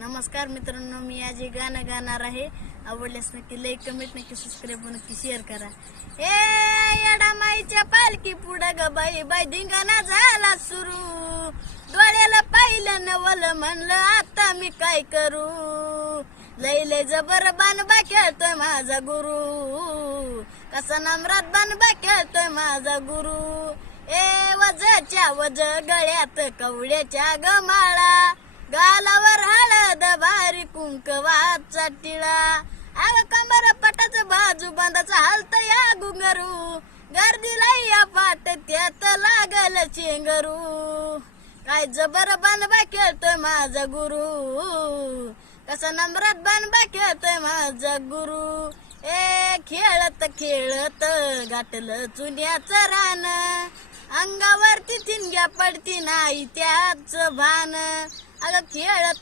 नमस्कार मित्रांनो, मी आज एक गाणं गाणार आहे. आवडल्यास नक्की लाईक, कमेंट, नक्की सबस्क्राईब, नक्की शेअर करा. ए येडा माईच्या पालखी पुढं ग बाई बाई धिंगाणा झाला सुरू. डोळ्याला पाहिलं नवल म्हणलं आता मी काय करू. लय लय जबर बानबा खेळतोय माझा गुरु. कसा नम्रात बानबा खेळतोय माझा गुरु. ए वजच्या वज गळ्यात कवड्याच्या गमाळा. गालावर हळद भारी कुंकवाचा टिळा. अग कमर पटाच बाजू बांधाचा हलत या गुंगरू. गर्दीला या पाट त्यात लागल चेंगरू. काय जबर बानबा खेळतोय माझा गुरु. कसा नम्रात बानबा खेळतोय माझा गुरु. ए खेळत खेळत गाठलं चुन्याचं रान. अंगावरती ठिणग्या पडती नाही त्याच भान. अगं खेळत